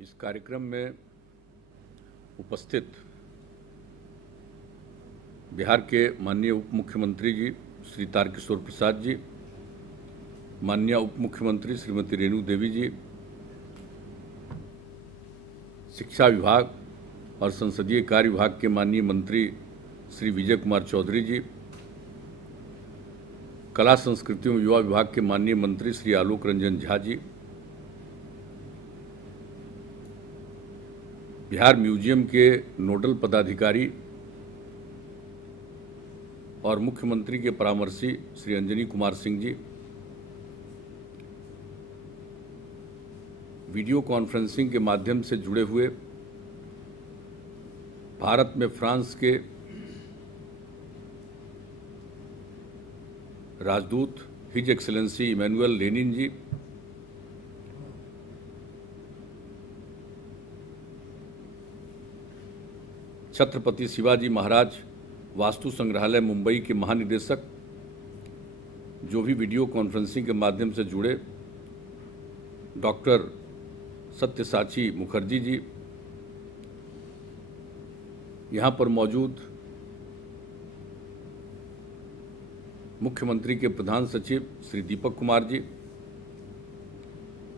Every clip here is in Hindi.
इस कार्यक्रम में उपस्थित बिहार के माननीय उप मुख्यमंत्री जी श्री तारकिशोर प्रसाद जी, माननीय उप मुख्यमंत्री श्रीमती रेणु देवी जी, शिक्षा विभाग और संसदीय कार्य विभाग के माननीय मंत्री श्री विजय कुमार चौधरी जी, कला संस्कृति एवं युवा विभाग के माननीय मंत्री श्री आलोक रंजन झा जी, बिहार म्यूजियम के नोडल पदाधिकारी और मुख्यमंत्री के परामर्शी श्री अंजनी कुमार सिंह जी, वीडियो कॉन्फ्रेंसिंग के माध्यम से जुड़े हुए भारत में फ्रांस के राजदूत हिज एक्सेलेंसी इमैनुअल लेनिन जी, छत्रपति शिवाजी महाराज वास्तु संग्रहालय मुंबई के महानिदेशक जो भी वीडियो कॉन्फ्रेंसिंग के माध्यम से जुड़े, डॉक्टर सत्यसाची मुखर्जी जी, यहाँ पर मौजूद मुख्यमंत्री के प्रधान सचिव श्री दीपक कुमार जी,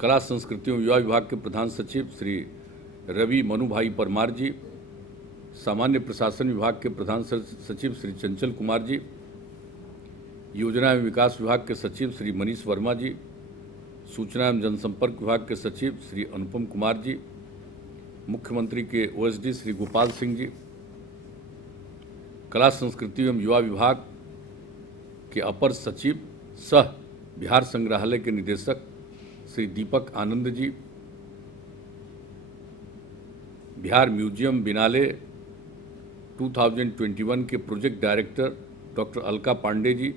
कला संस्कृति एवं युवा विभाग के प्रधान सचिव श्री रवि मनुभाई परमार जी, सामान्य प्रशासन विभाग के प्रधान सचिव श्री चंचल कुमार जी, योजना एवं विकास विभाग के सचिव श्री मनीष वर्मा जी, सूचना एवं जनसंपर्क विभाग के सचिव श्री अनुपम कुमार जी, मुख्यमंत्री के ओएसडी श्री गोपाल सिंह जी, कला संस्कृति एवं युवा विभाग के अपर सचिव सह बिहार संग्रहालय के निदेशक श्री दीपक आनंद जी, बिहार म्यूजियम बिनाले 2021 के project director doctor Alka Pandey ji,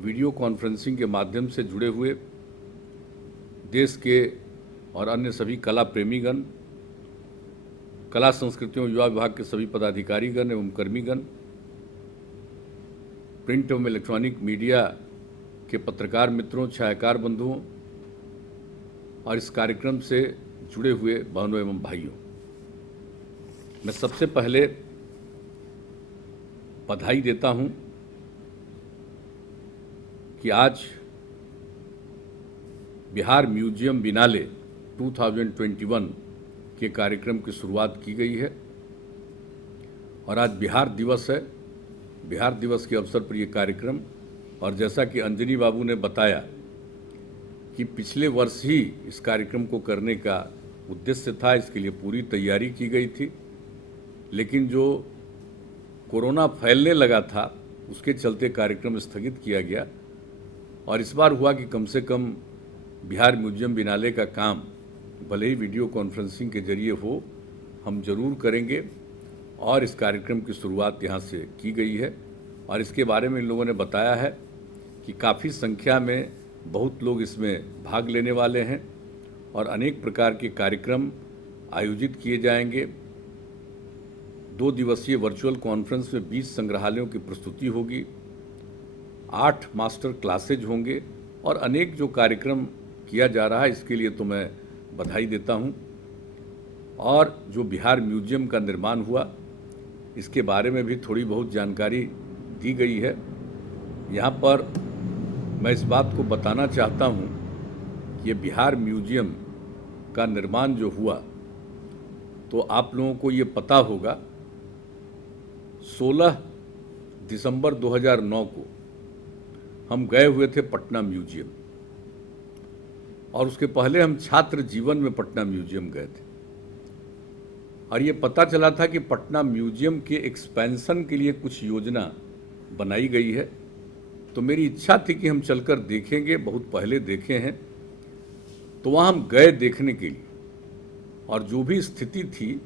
video conferencing के माध्यम से जुड़े हुए देश के और अन्य सभी कला प्रेमीगण, कला संस्कृति एवं युवा विभाग के सभी पदाधिकारीगण एवं कर्मीगण, प्रिंट एवं इलेक्ट्रॉनिक मीडिया के पत्रकार मित्रों, छायाकार बंधुओं और इस कार्यक्रम से जुड़े हुए बहनों एवं भाइयों, मैं सबसे पहले बधाई देता हूं कि आज बिहार म्यूजियम बिनाले 2021 के कार्यक्रम की शुरुआत की गई है और आज बिहार दिवस है। बिहार दिवस के अवसर पर यह कार्यक्रम, और जैसा कि अंजनी बाबू ने बताया कि पिछले वर्ष ही इस कार्यक्रम को करने का उद्देश्य था, इसके लिए पूरी तैयारी की गई थी, लेकिन जो कोरोना फैलने लगा था उसके चलते कार्यक्रम स्थगित किया गया। और इस बार हुआ कि कम से कम बिहार म्यूजियम बिनाले का काम भले ही वीडियो कॉन्फ्रेंसिंग के जरिए हो, हम जरूर करेंगे और इस कार्यक्रम की शुरुआत यहाँ से की गई है। और इसके बारे में इन लोगों ने बताया है कि काफ़ी संख्या में बहुत लोग इसमें भाग लेने वाले हैं और अनेक प्रकार के कार्यक्रम आयोजित किए जाएंगे। 2 दिवसीय वर्चुअल कॉन्फ्रेंस में 20 संग्रहालयों की प्रस्तुति होगी, 8 मास्टर क्लासेज होंगे और अनेक जो कार्यक्रम किया जा रहा है इसके लिए तो मैं बधाई देता हूं। और जो बिहार म्यूजियम का निर्माण हुआ इसके बारे में भी थोड़ी बहुत जानकारी दी गई है। यहाँ पर मैं इस बात को बताना चाहता हूँ कि ये बिहार म्यूजियम का निर्माण जो हुआ तो आप लोगों को ये पता होगा 16 दिसंबर 2009 को हम गए हुए थे पटना म्यूजियम, और उसके पहले हम छात्र जीवन में पटना म्यूजियम गए थे और ये पता चला था कि पटना म्यूजियम के एक्सपेंशन के लिए कुछ योजना बनाई गई है। तो मेरी इच्छा थी कि हम चलकर देखेंगे, बहुत पहले देखे हैं। तो वहाँ हम गए देखने के लिए, और जो भी स्थिति थी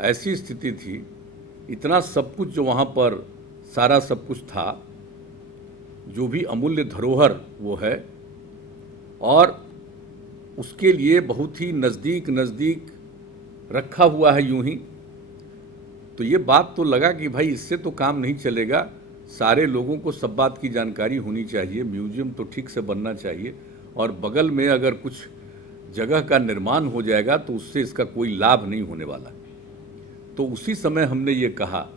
ऐसी स्थिति थी, इतना सब कुछ जो वहाँ पर सारा सब कुछ था, जो भी अमूल्य धरोहर वो है, और उसके लिए बहुत ही नज़दीक रखा हुआ है यूं ही। तो ये बात तो लगा कि भाई इससे तो काम नहीं चलेगा, सारे लोगों को सब बात की जानकारी होनी चाहिए, म्यूजियम तो ठीक से बनना चाहिए। और बगल में अगर कुछ जगह का निर्माण हो जाएगा तो उससे इसका कोई लाभ नहीं होने वाला। तो उसी समय हमने ये कहा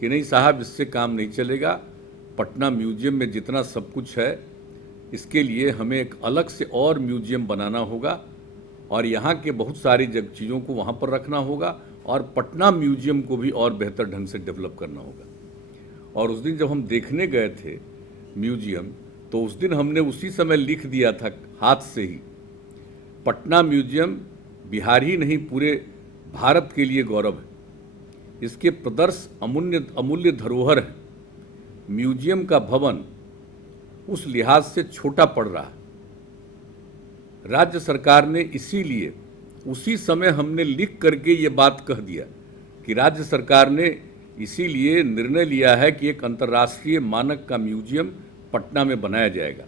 कि नहीं साहब, इससे काम नहीं चलेगा। पटना म्यूजियम में जितना सब कुछ है, इसके लिए हमें एक अलग से और म्यूजियम बनाना होगा और यहाँ के बहुत सारी चीज़ों को वहाँ पर रखना होगा और पटना म्यूजियम को भी और बेहतर ढंग से डेवलप करना होगा। और उस दिन जब हम देखने गए थे म्यूजियम, तो उस दिन हमने उसी समय लिख दिया था हाथ से ही, पटना म्यूजियम बिहार ही नहीं पूरे भारत के लिए गौरव है। इसके प्रदर्श अमूल्य धरोहर है। म्यूजियम का भवन उस लिहाज से छोटा पड़ रहा है। राज्य सरकार ने इसीलिए उसी समय हमने लिख करके ये बात कह दिया कि राज्य सरकार ने इसीलिए निर्णय लिया है कि एक अंतर्राष्ट्रीय मानक का म्यूजियम पटना में बनाया जाएगा।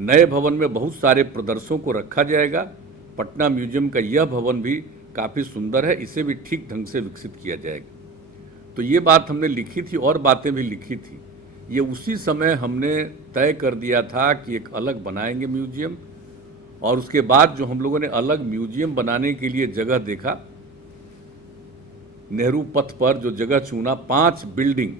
नए भवन में बहुत सारे प्रदर्शनों को रखा जाएगा। पटना म्यूजियम का यह भवन भी काफ़ी सुंदर है, इसे भी ठीक ढंग से विकसित किया जाएगा। तो ये बात हमने लिखी थी और बातें भी लिखी थी। ये उसी समय हमने तय कर दिया था कि एक अलग बनाएंगे म्यूजियम। और उसके बाद जो हम लोगों ने अलग म्यूजियम बनाने के लिए जगह देखा, नेहरू पथ पर जो जगह चुना, 5 बिल्डिंग,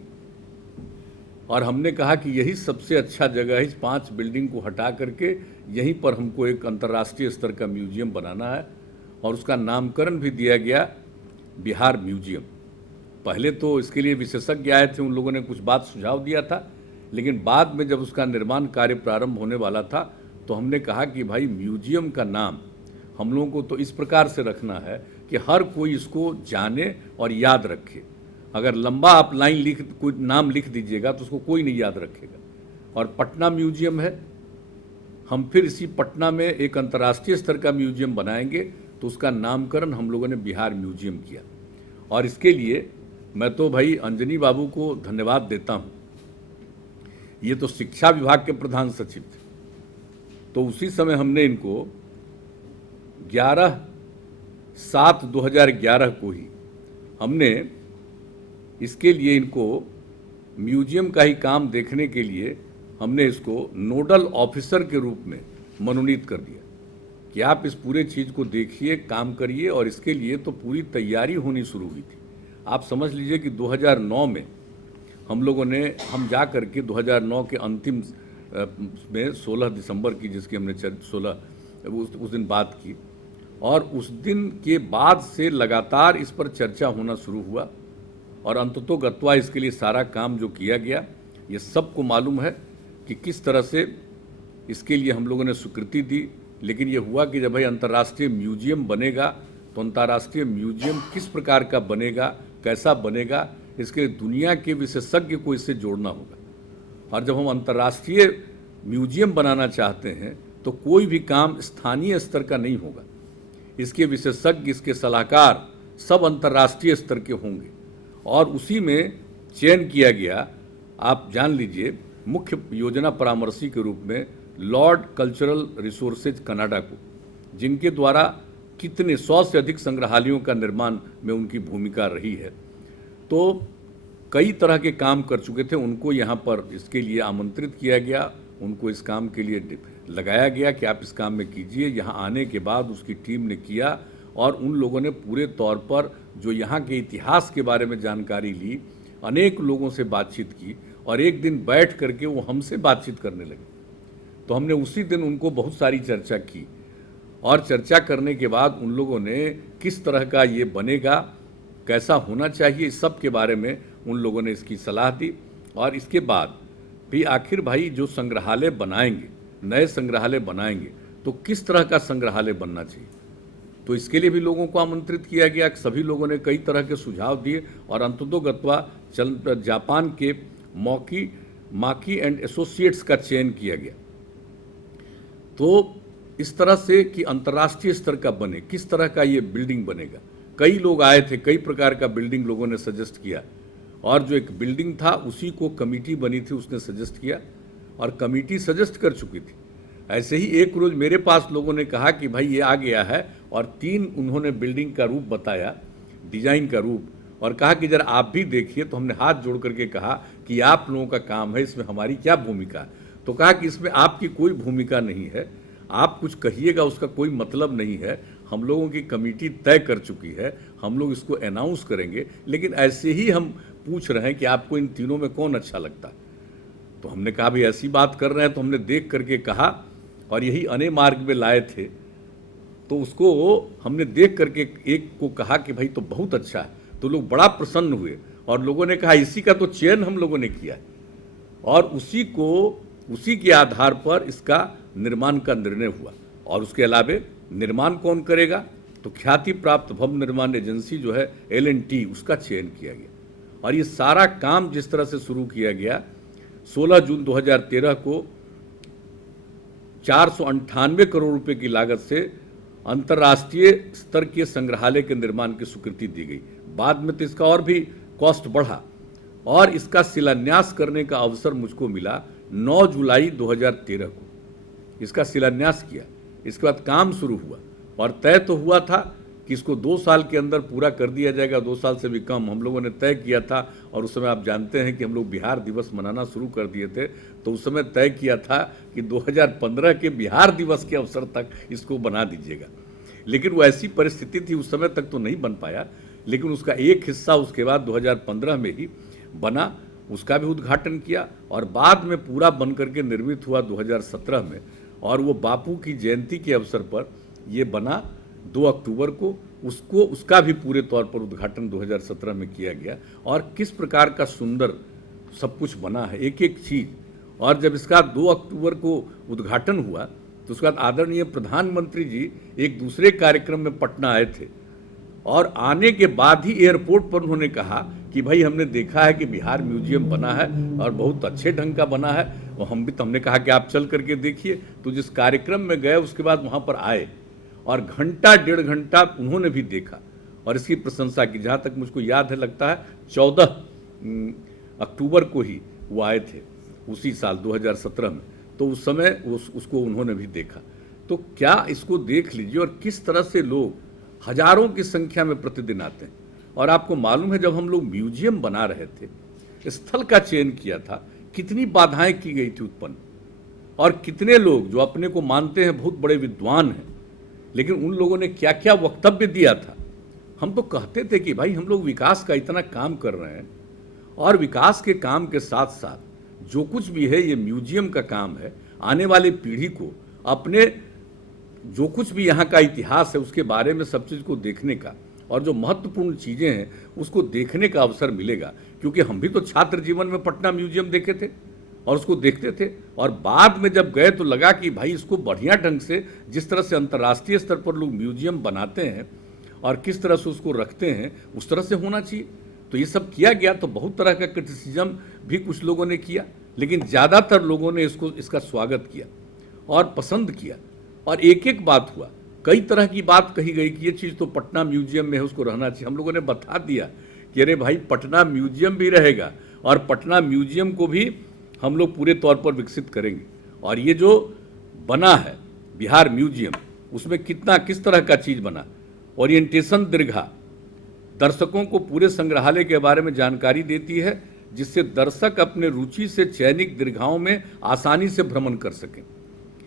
और हमने कहा कि यही सबसे अच्छा जगह है। इस 5 बिल्डिंग को हटा करके यहीं पर हमको एक अंतर्राष्ट्रीय स्तर का म्यूजियम बनाना है और उसका नामकरण भी दिया गया बिहार म्यूजियम। पहले तो इसके लिए विशेषज्ञ आए थे, उन लोगों ने कुछ बात सुझाव दिया था, लेकिन बाद में जब उसका निर्माण कार्य प्रारंभ होने वाला था तो हमने कहा कि भाई म्यूजियम का नाम हम लोगों को तो इस प्रकार से रखना है कि हर कोई इसको जाने और याद रखे। अगर लंबा आप कोई नाम लिख दीजिएगा तो उसको कोई नहीं याद रखेगा। और पटना म्यूजियम है, हम फिर इसी पटना में एक अंतर्राष्ट्रीय स्तर का म्यूजियम बनाएंगे, तो उसका नामकरण हम लोगों ने बिहार म्यूजियम किया। और इसके लिए मैं तो भाई अंजनी बाबू को धन्यवाद देता हूँ। ये तो शिक्षा विभाग के प्रधान सचिव थे, तो उसी समय हमने इनको 11/7/2011 को ही हमने इसके लिए इनको म्यूजियम का ही काम देखने के लिए हमने इसको नोडल ऑफिसर के रूप में मनोनीत कर दिया कि आप इस पूरे चीज़ को देखिए, काम करिए। और इसके लिए तो पूरी तैयारी होनी शुरू हुई थी। आप समझ लीजिए कि 2009 में हम जा करके 2009 के अंतिम में 16 दिसंबर की, जिसकी हमने 16 उस दिन बात की, और उस दिन के बाद से लगातार इस पर चर्चा होना शुरू हुआ और अंततोगत्वा इसके लिए सारा काम जो किया गया, ये सबको मालूम है कि किस तरह से इसके लिए हम लोगों ने स्वीकृति दी। लेकिन ये हुआ कि जब भाई अंतर्राष्ट्रीय म्यूजियम बनेगा तो अंतर्राष्ट्रीय म्यूजियम किस प्रकार का बनेगा, कैसा बनेगा, इसके लिए दुनिया के विशेषज्ञ को इससे जोड़ना होगा। और जब हम अंतर्राष्ट्रीय म्यूजियम बनाना चाहते हैं तो कोई भी काम स्थानीय स्तर का नहीं होगा। इसके विशेषज्ञ, इसके सलाहकार सब अंतर्राष्ट्रीय स्तर के होंगे। और उसी में चयन किया गया, आप जान लीजिए, मुख्य योजना परामर्शी के रूप में लॉर्ड कल्चरल रिसोर्सेज कनाडा को, जिनके द्वारा कितने 100 से अधिक संग्रहालयों का निर्माण में उनकी भूमिका रही है। तो कई तरह के काम कर चुके थे, उनको यहाँ पर इसके लिए आमंत्रित किया गया, उनको इस काम के लिए लगाया गया कि आप इस काम में कीजिए। यहाँ आने के बाद उसकी टीम ने किया और उन लोगों ने पूरे तौर पर जो यहाँ के इतिहास के बारे में जानकारी ली, अनेक लोगों से बातचीत की और एक दिन बैठ करके वो हमसे बातचीत करने लगे। तो हमने उसी दिन उनको बहुत सारी चर्चा की और चर्चा करने के बाद उन लोगों ने किस तरह का ये बनेगा, कैसा होना चाहिए, इस सब के बारे में उन लोगों ने इसकी सलाह दी। और इसके बाद भी आखिर भाई जो संग्रहालय बनाएंगे, नए संग्रहालय बनाएंगे, तो किस तरह का संग्रहालय बनना चाहिए, तो इसके लिए भी लोगों को आमंत्रित किया गया। सभी लोगों ने कई तरह के सुझाव दिए और अंततोगत्वा जापान के माकी एंड एसोसिएट्स का चयन किया गया। तो इस तरह से कि अंतर्राष्ट्रीय स्तर का बने, किस तरह का ये बिल्डिंग बनेगा। कई लोग आए थे, कई प्रकार का बिल्डिंग लोगों ने सजेस्ट किया और जो एक बिल्डिंग था उसी को कमेटी बनी थी, उसने सजेस्ट किया और कमेटी सजेस्ट कर चुकी थी। ऐसे ही एक रोज़ मेरे पास लोगों ने कहा कि भाई ये आ गया है और 3 उन्होंने बिल्डिंग का रूप बताया, डिजाइन का रूप, और कहा कि जरा आप भी देखिए। तो हमने हाथ जोड़ करके कहा कि आप लोगों का काम है, इसमें हमारी क्या भूमिका है। तो कहा कि इसमें आपकी कोई भूमिका नहीं है, आप कुछ कहिएगा उसका कोई मतलब नहीं है। हम लोगों की कमेटी तय कर चुकी है, हम लोग इसको अनाउंस करेंगे, लेकिन ऐसे ही हम पूछ रहे हैं कि आपको इन तीनों में कौन अच्छा लगता है। तो हमने कहा भाई ऐसी बात कर रहे हैं तो हमने देख करके कहा, और यही अने मार्ग में लाए थे, तो उसको हमने देख करके एक को कहा कि भाई तो बहुत अच्छा है, तो लोग बड़ा प्रसन्न हुए और लोगों ने कहा इसी का तो चयन हम लोगों ने किया है, और उसी के आधार पर इसका निर्माण का निर्णय हुआ। और उसके अलावे निर्माण कौन करेगा, तो ख्याति प्राप्त भवन निर्माण एजेंसी जो है L&T, उसका चयन किया गया। और ये सारा काम जिस तरह से शुरू किया गया, 16 जून 2013 को 498 करोड़ रुपए की लागत से अंतर्राष्ट्रीय स्तर के संग्रहालय के निर्माण की स्वीकृति दी गई। बाद में तो इसका और भी कॉस्ट बढ़ा, और इसका शिलान्यास करने का अवसर मुझको मिला 9 जुलाई 2013 को। इसका शिलान्यास किया, इसके बाद काम शुरू हुआ, और तय तो हुआ था कि इसको 2 साल के अंदर पूरा कर दिया जाएगा, 2 साल से भी कम हम लोगों ने तय किया था। और उस समय आप जानते हैं कि हम लोग बिहार दिवस मनाना शुरू कर दिए थे, तो उस समय तय किया था कि 2015 के बिहार दिवस के अवसर तक इसको बना दीजिएगा। लेकिन वो ऐसी परिस्थिति थी, उस समय तक तो नहीं बन पाया, लेकिन उसका एक हिस्सा उसके बाद 2015 में ही बना, उसका भी उद्घाटन किया, और बाद में पूरा बन करके निर्मित हुआ 2017 में। और वो बापू की जयंती के अवसर पर ये बना 2 अक्टूबर को, उसका भी पूरे तौर पर उद्घाटन 2017 में किया गया। और किस प्रकार का सुंदर सब कुछ बना है, एक एक चीज़। और जब इसका 2 अक्टूबर को उद्घाटन हुआ, तो उसके बाद आदरणीय प्रधानमंत्री जी एक दूसरे कार्यक्रम में पटना आए थे, और आने के बाद ही एयरपोर्ट पर उन्होंने कहा कि भाई हमने देखा है कि बिहार म्यूजियम बना है और बहुत अच्छे ढंग का बना है, और हमने कहा कि आप चल करके देखिए। तो जिस कार्यक्रम में गए उसके बाद वहाँ पर आए, और घंटा 1.5 घंटा उन्होंने भी देखा और इसकी प्रशंसा की। जहाँ तक मुझको याद है, लगता है 14 अक्टूबर को ही वो आए थे उसी साल 2017 में, तो उस समय उसको उन्होंने भी देखा। तो क्या इसको देख लीजिए, और किस तरह से लोग हजारों की संख्या में प्रतिदिन आते हैं। और आपको मालूम है, जब हम लोग म्यूजियम बना रहे थे, स्थल का चयन किया था, कितनी बाधाएं की गई थी उत्पन्न, और कितने लोग जो अपने को मानते हैं बहुत बड़े विद्वान हैं, लेकिन उन लोगों ने क्या क्या वक्तव्य दिया था। हम तो कहते थे कि भाई हम लोग विकास का इतना काम कर रहे हैं, और विकास के काम के साथ साथ जो कुछ भी है ये म्यूजियम का काम है। आने वाली पीढ़ी को अपने जो कुछ भी यहाँ का इतिहास है उसके बारे में सब चीज़ को देखने का, और जो महत्वपूर्ण चीज़ें हैं उसको देखने का अवसर मिलेगा। क्योंकि हम भी तो छात्र जीवन में पटना म्यूजियम देखे थे और उसको देखते थे, और बाद में जब गए तो लगा कि भाई इसको बढ़िया ढंग से, जिस तरह से अंतर्राष्ट्रीय स्तर पर लोग म्यूजियम बनाते हैं और किस तरह से उसको रखते हैं, उस तरह से होना चाहिए। तो ये सब किया गया। तो बहुत तरह का क्रिटिसिज्म भी कुछ लोगों ने किया, लेकिन ज़्यादातर लोगों ने इसका स्वागत किया और पसंद किया। और एक एक बात हुआ, कई तरह की बात कही गई कि ये चीज़ तो पटना म्यूजियम में है, उसको रहना चाहिए। हम लोगों ने बता दिया कि अरे भाई पटना म्यूजियम भी रहेगा, और पटना म्यूजियम को भी हम लोग पूरे तौर पर विकसित करेंगे। और ये जो बना है बिहार म्यूजियम, उसमें किस तरह का चीज़ बना। ओरिएंटेशन दीर्घा दर्शकों को पूरे संग्रहालय के बारे में जानकारी देती है, जिससे दर्शक अपने रुचि से चयनित दीर्घाओं में आसानी से भ्रमण कर सकें।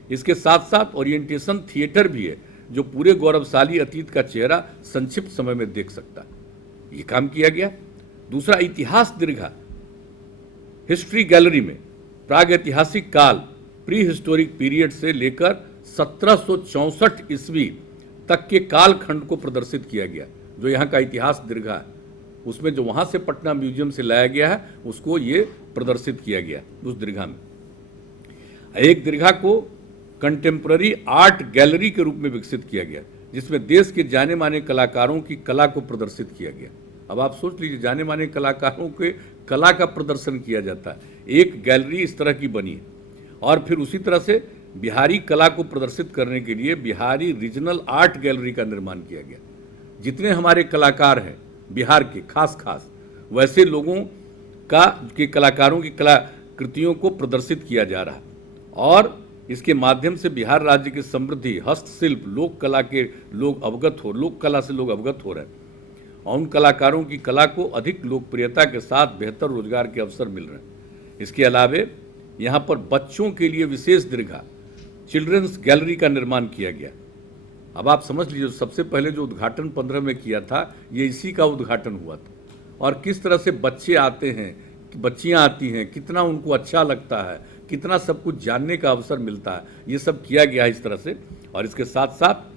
इसके साथ साथ ओरिएंटेशन थिएटर भी है, जो पूरे गौरवशाली अतीत का चेहरा संक्षिप्त समय में देख सकता है। ये काम किया गया। दूसरा, इतिहास दीर्घा हिस्ट्री गैलरी में प्राग ऐतिहासिक काल प्री हिस्टोरिक पीरियड से लेकर 1764 ईस्वी तक के कालखंड को प्रदर्शित किया गया। जो यहाँ का इतिहास दीर्घा है, उसमें जो वहाँ से पटना म्यूजियम से लाया गया है, उसको ये प्रदर्शित किया गया उस दीर्घा में। एक दीर्घा को कंटेम्प्ररी आर्ट गैलरी के रूप में विकसित किया गया, जिसमें देश के जाने माने कलाकारों की कला को प्रदर्शित किया गया। अब आप सोच लीजिए, जाने माने कलाकारों के कला का प्रदर्शन किया जाता है। एक गैलरी इस तरह की बनी है। और फिर उसी तरह से बिहारी कला को प्रदर्शित करने के लिए बिहारी रीजनल आर्ट गैलरी का निर्माण किया गया। जितने हमारे कलाकार हैं बिहार के, खास वैसे लोगों के कलाकारों की कलाकृतियों को प्रदर्शित किया जा रहा है। और इसके माध्यम से बिहार राज्य की समृद्धि, हस्तशिल्प, लोक कला के लोग लोक कला से लोग अवगत हो रहे हैं, और उन कलाकारों की कला को अधिक लोकप्रियता के साथ बेहतर रोजगार के अवसर मिल रहे हैं। इसके अलावे यहाँ पर बच्चों के लिए विशेष दीर्घा चिल्ड्रंस गैलरी का निर्माण किया गया। अब आप समझ लीजिए, सबसे पहले जो उद्घाटन 15 में किया था, ये इसी का उद्घाटन हुआ था। और किस तरह से बच्चे आते हैं, बच्चियां आती हैं, कितना उनको अच्छा लगता है, कितना सब कुछ जानने का अवसर मिलता है, ये सब किया गया है इस तरह से। और इसके साथ साथ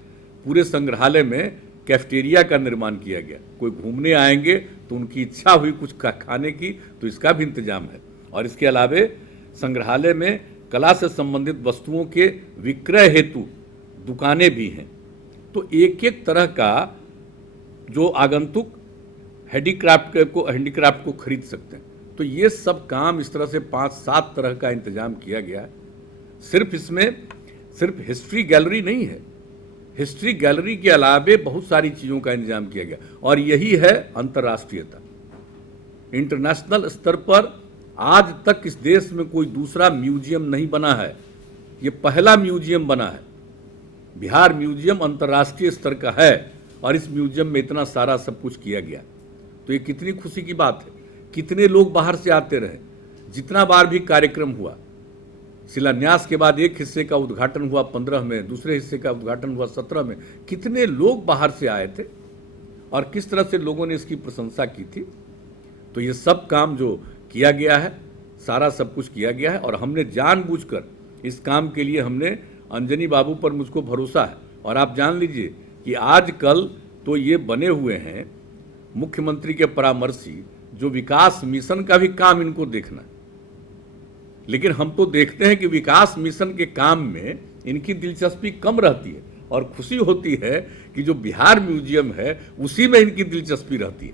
पूरे संग्रहालय में कैफेटेरिया का निर्माण किया गया। कोई घूमने आएंगे तो उनकी इच्छा हुई कुछ खाने की, तो इसका भी इंतजाम है। और इसके अलावे संग्रहालय में कला से संबंधित वस्तुओं के विक्रय हेतु दुकानें भी हैं। तो एक एक तरह का जो आगंतुक हैंडीक्राफ्ट को खरीद सकते हैं। तो ये सब काम इस तरह से 5-7 तरह का इंतजाम किया गया है। इसमें सिर्फ हिस्ट्री गैलरी नहीं है, हिस्ट्री गैलरी के अलावे बहुत सारी चीज़ों का इंतजाम किया गया। और यही है अंतर्राष्ट्रीयता। इंटरनेशनल स्तर पर आज तक इस देश में कोई दूसरा म्यूजियम नहीं बना है, ये पहला म्यूजियम बना है। बिहार म्यूजियम अंतर्राष्ट्रीय स्तर का है और इस म्यूजियम में इतना सारा सब कुछ किया गया। तो ये कितनी खुशी की बात है। कितने लोग बाहर से आते रहे, जितना बार भी कार्यक्रम हुआ। शिलान्यास के बाद एक हिस्से का उद्घाटन हुआ 15 में, दूसरे हिस्से का उद्घाटन हुआ 17 में। कितने लोग बाहर से आए थे और किस तरह से लोगों ने इसकी प्रशंसा की थी। तो ये सब काम जो किया गया है, सारा सब कुछ किया गया है। और हमने जानबूझकर इस काम के लिए हमने अंजनी बाबू पर मुझको भरोसा है। और आप जान लीजिए कि आजकल तो ये बने हुए हैं मुख्यमंत्री के परामर्शी, जो विकास मिशन का भी काम इनको देखना है। लेकिन हम तो देखते हैं कि विकास मिशन के काम में इनकी दिलचस्पी कम रहती है और खुशी होती है कि जो बिहार म्यूजियम है उसी में इनकी दिलचस्पी रहती है।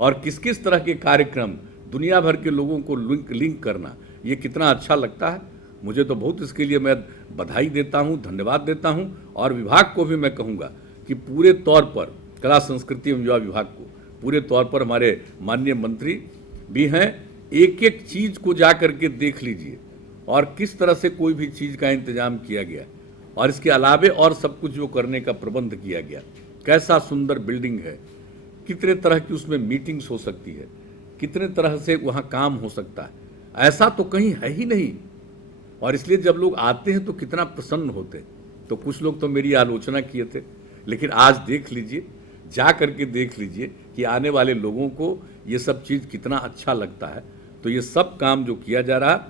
और किस किस तरह के कार्यक्रम दुनिया भर के लोगों को लिंक करना, ये कितना अच्छा लगता है। मुझे तो बहुत इसके लिए मैं बधाई देता हूँ, धन्यवाद देता हूँ। और विभाग को भी मैं कहूँगा कि पूरे तौर पर कला संस्कृति एवं युवा विभाग को पूरे तौर पर, हमारे माननीय मंत्री भी हैं, एक एक चीज़ को जा करके देख लीजिए और किस तरह से कोई भी चीज़ का इंतजाम किया गया। और इसके अलावे और सब कुछ जो करने का प्रबंध किया गया, कैसा सुंदर बिल्डिंग है, कितने तरह की उसमें मीटिंग्स हो सकती है, कितने तरह से वहाँ काम हो सकता है, ऐसा तो कहीं है ही नहीं। और इसलिए जब लोग आते हैं तो कितना प्रसन्न होते हैं। तो कुछ लोग तो मेरी आलोचना किए थे, लेकिन आज देख लीजिए, जा करके देख लीजिए कि आने वाले लोगों को ये सब चीज़ कितना अच्छा लगता है। तो ये सब काम जो किया जा रहा,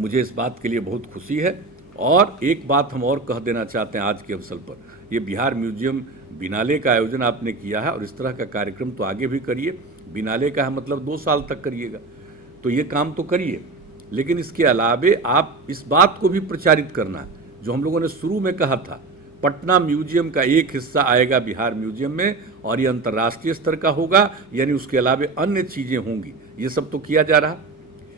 मुझे इस बात के लिए बहुत खुशी है। और एक बात हम और कह देना चाहते हैं आज के अवसर पर, ये बिहार म्यूजियम बिनाले का आयोजन आपने किया है और इस तरह का कार्यक्रम तो आगे भी करिए। बिनाले का है मतलब 2 साल तक करिएगा, तो ये काम तो करिए। लेकिन इसके अलावे आप इस बात को भी प्रचारित करना है जो हम लोगों ने शुरू में कहा था, पटना म्यूजियम का एक हिस्सा आएगा बिहार म्यूजियम में और ये अंतर्राष्ट्रीय स्तर का होगा, यानी उसके अलावे अन्य चीज़ें होंगी। ये सब तो किया जा रहा।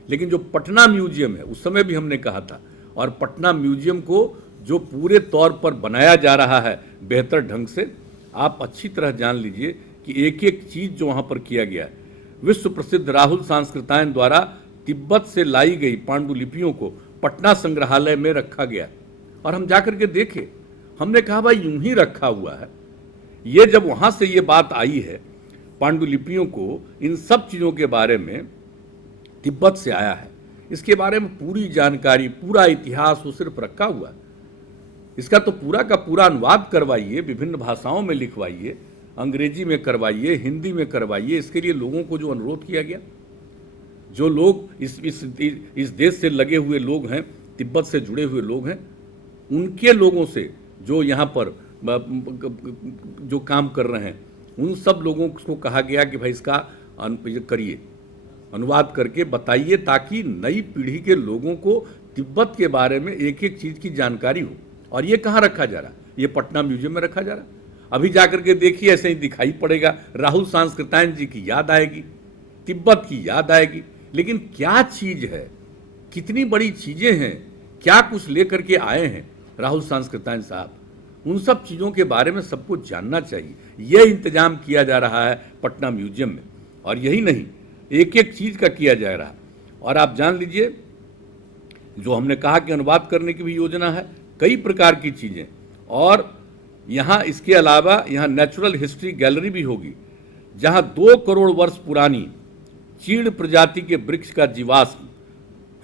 लेकिन जो पटना म्यूजियम है, उस समय भी हमने कहा था, और पटना म्यूजियम को जो पूरे तौर पर बनाया जा रहा है बेहतर ढंग से, आप अच्छी तरह जान लीजिए कि एक एक चीज़ जो वहाँ पर किया गया है। विश्व प्रसिद्ध राहुल सांस्कृतायन द्वारा तिब्बत से लाई गई पांडुलिपियों को पटना संग्रहालय में रखा गया। और हम जाकर के देखे, हमने कहा भाई यूं ही रखा हुआ है। ये जब वहाँ से ये बात आई है पांडुलिपियों को, इन सब चीज़ों के बारे में तिब्बत से आया है, इसके बारे में पूरी जानकारी, पूरा इतिहास वो सिर्फ रखा हुआ है। इसका तो पूरा का पूरा अनुवाद करवाइए, विभिन्न भाषाओं में लिखवाइए, अंग्रेजी में करवाइए, हिंदी में करवाइए। इसके लिए लोगों को जो अनुरोध किया गया, जो लोग इस देश से लगे हुए लोग हैं, तिब्बत से जुड़े हुए लोग हैं, उनके लोगों से जो यहाँ पर जो काम कर रहे हैं, उन सब लोगों को कहा गया कि भाई इसका करिए, अनुवाद करके बताइए, ताकि नई पीढ़ी के लोगों को तिब्बत के बारे में एक एक चीज़ की जानकारी हो। और ये कहाँ रखा जा रहा? ये पटना म्यूजियम में रखा जा रहा। अभी जाकर के देखिए, ऐसे ही दिखाई पड़ेगा, राहुल सांस्कृतायन जी की याद आएगी, तिब्बत की याद आएगी। लेकिन क्या चीज़ है, कितनी बड़ी चीज़ें हैं, क्या कुछ लेकर के आए हैं राहुल सांस्कृतायन साहब, उन सब चीज़ों के बारे में सबको जानना चाहिए। यह इंतजाम किया जा रहा है पटना म्यूजियम में। और यही नहीं, एक एक चीज़ का किया जा रहा है। और आप जान लीजिए, जो हमने कहा कि अनुवाद करने की भी योजना है, कई प्रकार की चीज़ें। और यहाँ इसके अलावा यहाँ नेचुरल हिस्ट्री गैलरी भी होगी, जहाँ 2 करोड़ वर्ष पुरानी चीड़ प्रजाति के वृक्ष का जीवाश्म,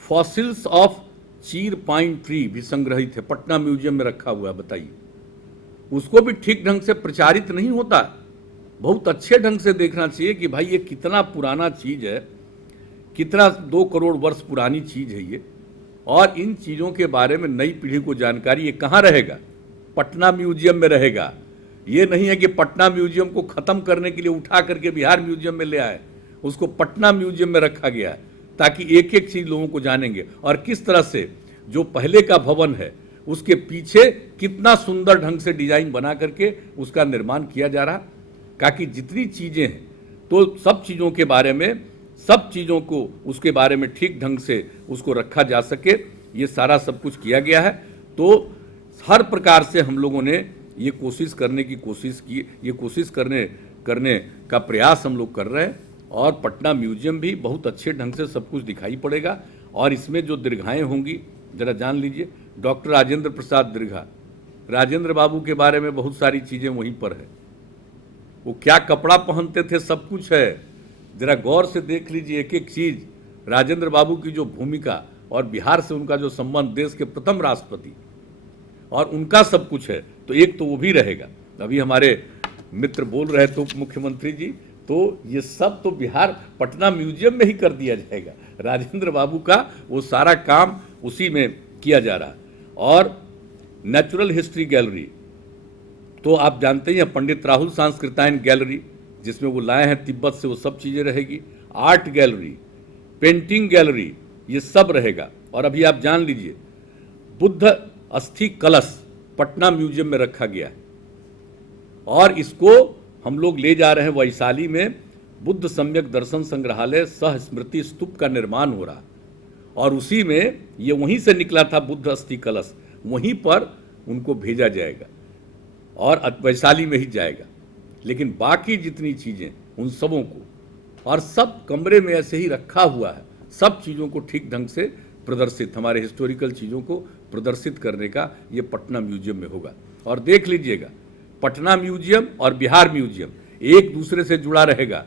फॉसिल्स ऑफ चीर पाइन ट्री भी संग्रहित है, पटना म्यूजियम में रखा हुआ है। बताइए, उसको भी ठीक ढंग से प्रचारित नहीं होता। बहुत अच्छे ढंग से देखना चाहिए कि भाई ये कितना पुराना चीज़ है, कितना 2 करोड़ वर्ष पुरानी चीज़ है ये, और इन चीज़ों के बारे में नई पीढ़ी को जानकारी। ये कहाँ रहेगा? पटना म्यूजियम में रहेगा। ये नहीं है कि पटना म्यूजियम को ख़त्म करने के लिए उठा करके बिहार म्यूजियम में ले आए, उसको पटना म्यूजियम में रखा गया है ताकि एक एक चीज़ लोगों को जानेंगे। और किस तरह से जो पहले का भवन है उसके पीछे कितना सुंदर ढंग से डिजाइन बना करके उसका निर्माण किया जा रहा, ताकि जितनी चीज़ें हैं तो सब चीज़ों के बारे में, सब चीज़ों को उसके बारे में ठीक ढंग से उसको रखा जा सके। ये सारा सब कुछ किया गया है। तो हर प्रकार से हम लोगों ने ये कोशिश करने की कोशिश की, ये कोशिश करने का प्रयास हम लोग कर रहे हैं। और पटना म्यूजियम भी बहुत अच्छे ढंग से सब कुछ दिखाई पड़ेगा। और इसमें जो दीर्घाएँ होंगी ज़रा जान लीजिए। डॉक्टर राजेंद्र प्रसाद दीर्घा, राजेंद्र बाबू के बारे में बहुत सारी चीज़ें वहीं पर है। वो क्या कपड़ा पहनते थे, सब कुछ है। ज़रा गौर से देख लीजिए एक एक चीज़। राजेंद्र बाबू की जो भूमिका और बिहार से उनका जो संबंध, देश के प्रथम राष्ट्रपति, और उनका सब कुछ है। तो एक तो वो भी रहेगा। अभी हमारे मित्र बोल रहे थे उप मुख्यमंत्री जी, तो ये सब तो बिहार पटना म्यूजियम में ही कर दिया जाएगा। राजेंद्र बाबू का वो सारा काम उसी में किया जा रहा है। और नेचुरल हिस्ट्री गैलरी तो आप जानते ही हैं, पंडित राहुल सांस्कृतायन गैलरी जिसमें वो लाए हैं तिब्बत से, वो सब चीज़ें रहेगी। आर्ट गैलरी, पेंटिंग गैलरी, ये सब रहेगा। और अभी आप जान लीजिए, बुद्ध अस्थि कलश पटना म्यूजियम में रखा गया है, और इसको हम लोग ले जा रहे हैं वैशाली में। बुद्ध सम्यक दर्शन संग्रहालय सह स्मृति स्तूप का निर्माण हो रहा है, और उसी में ये वहीं से निकला था बुद्ध अस्थि कलश, वहीं पर उनको भेजा जाएगा और वैशाली में ही जाएगा। लेकिन बाकी जितनी चीज़ें उन सबों को, और सब कमरे में ऐसे ही रखा हुआ है, सब चीज़ों को ठीक ढंग से प्रदर्शित, हमारे हिस्टोरिकल चीज़ों को प्रदर्शित करने का ये पटना म्यूजियम में होगा। और देख लीजिएगा, पटना म्यूजियम और बिहार म्यूजियम एक दूसरे से जुड़ा रहेगा।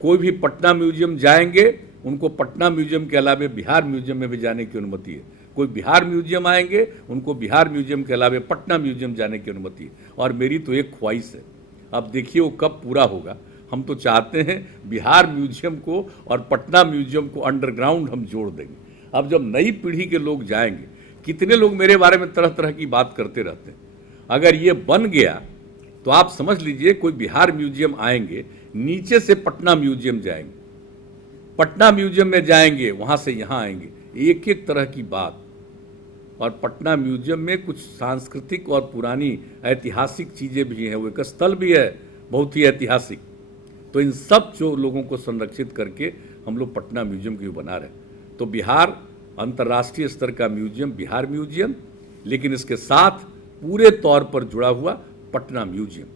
कोई भी पटना म्यूजियम जाएंगे, उनको पटना म्यूजियम के अलावे बिहार म्यूजियम में भी जाने की अनुमति है। कोई बिहार म्यूजियम आएंगे, उनको बिहार म्यूजियम के अलावे पटना म्यूजियम जाने की अनुमति है। और मेरी तो एक ख्वाहिश है, अब देखिए वो कब पूरा होगा। हम तो चाहते हैं बिहार म्यूजियम को और पटना म्यूजियम को अंडरग्राउंड हम जोड़ देंगे। अब जब नई पीढ़ी के लोग जाएंगे, कितने लोग मेरे बारे में तरह तरह की बात करते रहते हैं, अगर ये बन गया तो आप समझ लीजिए कोई बिहार म्यूजियम आएंगे, नीचे से पटना म्यूजियम जाएंगे, पटना म्यूजियम में जाएंगे, वहाँ से यहाँ आएंगे, एक एक तरह की बात। और पटना म्यूजियम में कुछ सांस्कृतिक और पुरानी ऐतिहासिक चीज़ें भी हैं, वो एक स्थल भी है बहुत ही ऐतिहासिक। तो इन सब जो लोगों को संरक्षित करके हम लोग पटना म्यूजियम की बना रहे हैं। तो बिहार अंतर्राष्ट्रीय स्तर का म्यूजियम बिहार म्यूजियम, लेकिन इसके साथ पूरे तौर पर जुड़ा हुआ पटना म्यूजियम।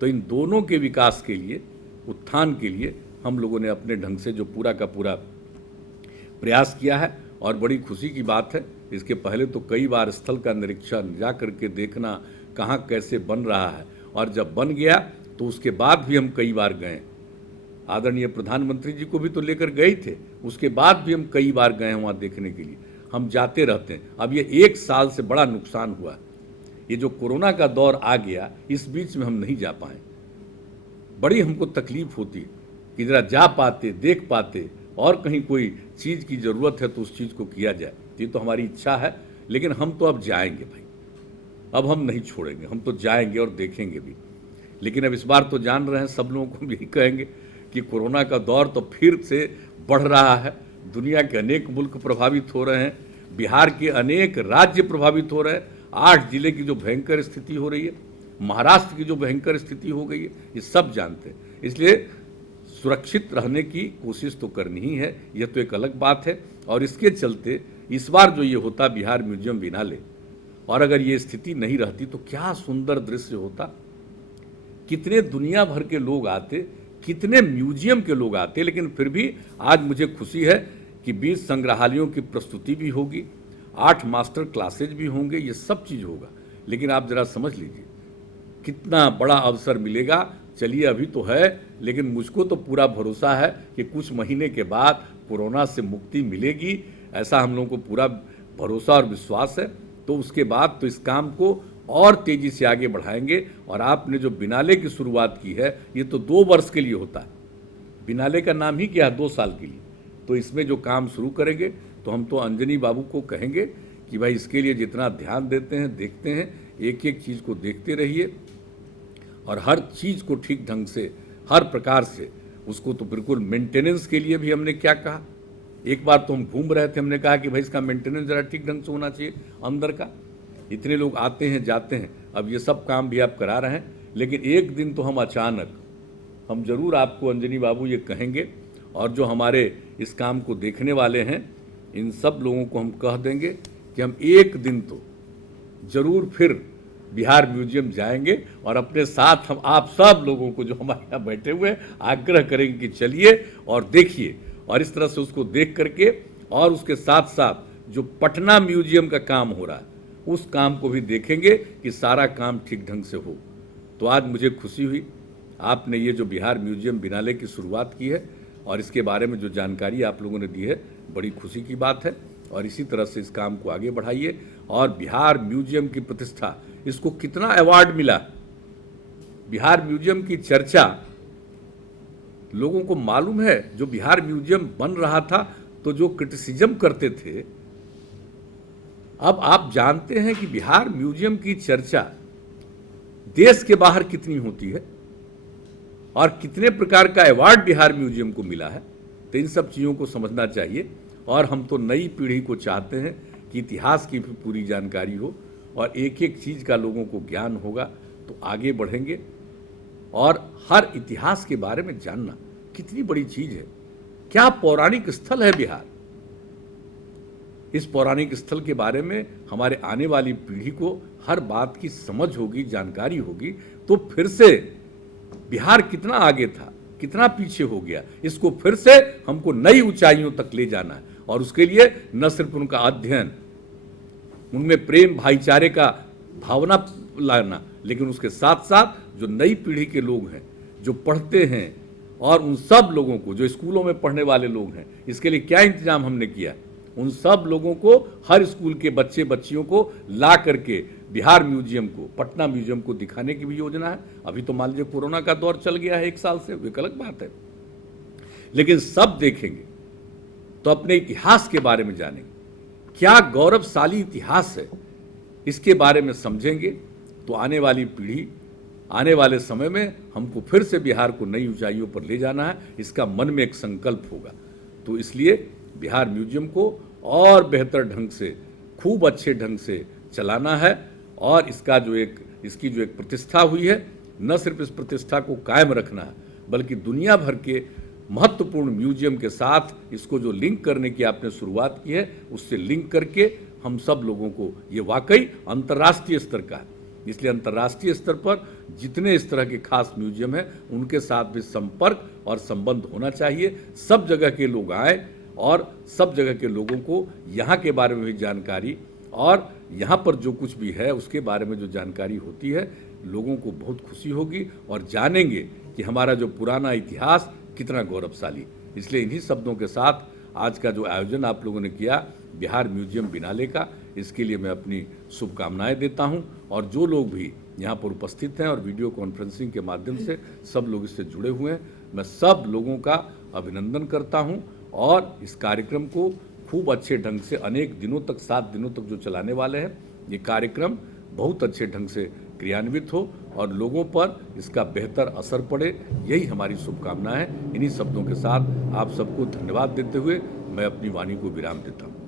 तो इन दोनों के विकास के लिए, उत्थान के लिए हम लोगों ने अपने ढंग से जो पूरा का पूरा प्रयास किया है। और बड़ी खुशी की बात है, इसके पहले तो कई बार स्थल का निरीक्षण जा करके देखना कहाँ कैसे बन रहा है, और जब बन गया तो उसके बाद भी हम कई बार गए। आदरणीय प्रधानमंत्री जी को भी तो लेकर गए थे, उसके बाद भी हम कई बार गए हैं वहाँ देखने के लिए। हम जाते रहते हैं। अब ये 1 साल से बड़ा नुकसान हुआ है, ये जो कोरोना का दौर आ गया, इस बीच में हम नहीं जा पाए। बड़ी हमको तकलीफ होती है कि ज़रा जा पाते, देख पाते, और कहीं कोई चीज़ की ज़रूरत है तो उस चीज़ को किया जाए। ये तो हमारी इच्छा है, लेकिन हम तो अब जाएंगे भाई, अब हम नहीं छोड़ेंगे, हम तो जाएंगे और देखेंगे भी। लेकिन अब इस बार तो जान रहे हैं, सब लोगों को भी कहेंगे कि कोरोना का दौर तो फिर से बढ़ रहा है। दुनिया के अनेक मुल्क प्रभावित हो रहे हैं, बिहार के अनेक राज्य प्रभावित हो रहे हैं, 8 जिले की जो भयंकर स्थिति हो रही है, महाराष्ट्र की जो भयंकर स्थिति हो गई है, ये सब जानते हैं। इसलिए सुरक्षित रहने की कोशिश तो करनी ही है, यह तो एक अलग बात है। और इसके चलते इस बार जो ये होता बिहार म्यूजियम बिनाले, और अगर ये स्थिति नहीं रहती तो क्या सुंदर दृश्य होता। कितने दुनिया भर के लोग आते, कितने म्यूजियम के लोग आते। लेकिन फिर भी आज मुझे खुशी है कि 20 संग्रहालयों की प्रस्तुति भी होगी, 8 मास्टर क्लासेज भी होंगे, ये सब चीज़ होगा। लेकिन आप ज़रा समझ लीजिए कितना बड़ा अवसर मिलेगा। चलिए अभी तो है, लेकिन मुझको तो पूरा भरोसा है कि कुछ महीने के बाद कोरोना से मुक्ति मिलेगी, ऐसा हम लोगों को पूरा भरोसा और विश्वास है। तो उसके बाद तो इस काम को और तेज़ी से आगे बढ़ाएंगे। और आपने जो बिनाले की शुरुआत की है, ये तो 2 वर्ष के लिए होता है। बिनाले का नाम ही क्या है, 2 साल के लिए। तो इसमें जो काम शुरू करेंगे, तो हम तो अंजनी बाबू को कहेंगे कि भाई इसके लिए जितना ध्यान देते हैं, देखते हैं, एक एक चीज़ को देखते रहिए और हर चीज़ को ठीक ढंग से, हर प्रकार से उसको तो बिल्कुल मेंटेनेंस के लिए भी हमने क्या कहा, एक बार तो हम घूम रहे थे, हमने कहा कि भाई इसका मेंटेनेंस ज़रा ठीक ढंग से होना चाहिए अंदर का। इतने लोग आते हैं जाते हैं, अब ये सब काम भी आप करा रहे हैं, लेकिन एक दिन तो हम अचानक, हम ज़रूर आपको अंजनी बाबू ये कहेंगे और जो हमारे इस काम को देखने वाले हैं इन सब लोगों को हम कह देंगे कि हम एक दिन तो ज़रूर फिर बिहार म्यूजियम जाएंगे और अपने साथ हम आप सब लोगों को जो हमारे यहाँ बैठे हुए हैं आग्रह करेंगे कि चलिए और देखिए। और इस तरह से उसको देख करके और उसके साथ साथ जो पटना म्यूजियम का काम हो रहा है उस काम को भी देखेंगे कि सारा काम ठीक ढंग से हो। तो आज मुझे खुशी हुई आपने ये जो बिहार म्यूजियम बिनाले की शुरुआत की है और इसके बारे में जो जानकारी आप लोगों ने दी है, बड़ी खुशी की बात है। और इसी तरह से इस काम को आगे बढ़ाइए। और बिहार म्यूजियम की प्रतिष्ठा, इसको कितना अवार्ड मिला, बिहार म्यूजियम की चर्चा लोगों को मालूम है। जो बिहार म्यूजियम बन रहा था तो जो क्रिटिसिज्म करते थे, अब आप जानते हैं कि बिहार म्यूजियम की चर्चा देश के बाहर कितनी होती है और कितने प्रकार का अवार्ड बिहार म्यूजियम को मिला है। तो इन सब चीज़ों को समझना चाहिए। और हम तो नई पीढ़ी को चाहते हैं कि इतिहास की भी पूरी जानकारी हो और एक एक चीज़ का लोगों को ज्ञान होगा तो आगे बढ़ेंगे। और हर इतिहास के बारे में जानना कितनी बड़ी चीज़ है। क्या पौराणिक स्थल है बिहार, इस पौराणिक स्थल के बारे में हमारे आने वाली पीढ़ी को हर बात की समझ होगी, जानकारी होगी। तो फिर से बिहार कितना आगे था, कितना पीछे हो गया, इसको फिर से हमको नई ऊंचाइयों तक ले जाना है। और उसके लिए न सिर्फ उनका अध्ययन, उनमें प्रेम भाईचारे का भावना लाना, लेकिन उसके साथ साथ जो नई पीढ़ी के लोग हैं जो पढ़ते हैं और उन सब लोगों को जो स्कूलों में पढ़ने वाले लोग हैं, इसके लिए क्या इंतजाम हमने किया, उन सब लोगों को, हर स्कूल के बच्चे बच्चियों को ला करके बिहार म्यूजियम को, पटना म्यूजियम को दिखाने की भी योजना है। अभी तो मान लीजिए कोरोना का दौर चल गया है 1 साल से, वो एक अलग बात है, लेकिन सब देखेंगे तो अपने इतिहास के बारे में जानेंगे, क्या गौरवशाली इतिहास है, इसके बारे में समझेंगे। तो आने वाली पीढ़ी, आने वाले समय में हमको फिर से बिहार को नई ऊंचाइयों पर ले जाना है, इसका मन में एक संकल्प होगा। तो इसलिए बिहार म्यूजियम को और बेहतर ढंग से, खूब अच्छे ढंग से चलाना है। और इसका जो इसकी जो एक प्रतिष्ठा हुई है, न सिर्फ इस प्रतिष्ठा को कायम रखना है, बल्कि दुनिया भर के महत्वपूर्ण म्यूजियम के साथ इसको जो लिंक करने की आपने शुरुआत की है, उससे लिंक करके हम सब लोगों को, ये वाकई अंतर्राष्ट्रीय स्तर का है। इसलिए अंतर्राष्ट्रीय स्तर पर जितने इस तरह के खास म्यूजियम हैं, उनके साथ भी संपर्क और संबंध होना चाहिए। सब जगह के लोग आए और सब जगह के लोगों को यहाँ के बारे में भी जानकारी, और यहाँ पर जो कुछ भी है उसके बारे में जो जानकारी होती है, लोगों को बहुत खुशी होगी और जानेंगे कि हमारा जो पुराना इतिहास कितना गौरवशाली। इसलिए इन्हीं शब्दों के साथ आज का जो आयोजन आप लोगों ने किया बिहार म्यूजियम बिनाले का, इसके लिए मैं अपनी शुभकामनाएं देता हूं। और जो लोग भी यहाँ पर उपस्थित हैं और वीडियो कॉन्फ्रेंसिंग के माध्यम से सब लोग इससे जुड़े हुए हैं, मैं सब लोगों का अभिनंदन करता हूं। और इस कार्यक्रम को खूब अच्छे ढंग से अनेक दिनों तक, 7 दिनों तक जो चलाने वाले हैं, ये कार्यक्रम बहुत अच्छे ढंग से क्रियान्वित हो और लोगों पर इसका बेहतर असर पड़े, यही हमारी शुभकामना है। इन्हीं शब्दों के साथ आप सबको धन्यवाद देते हुए मैं अपनी वाणी को विराम देता हूँ।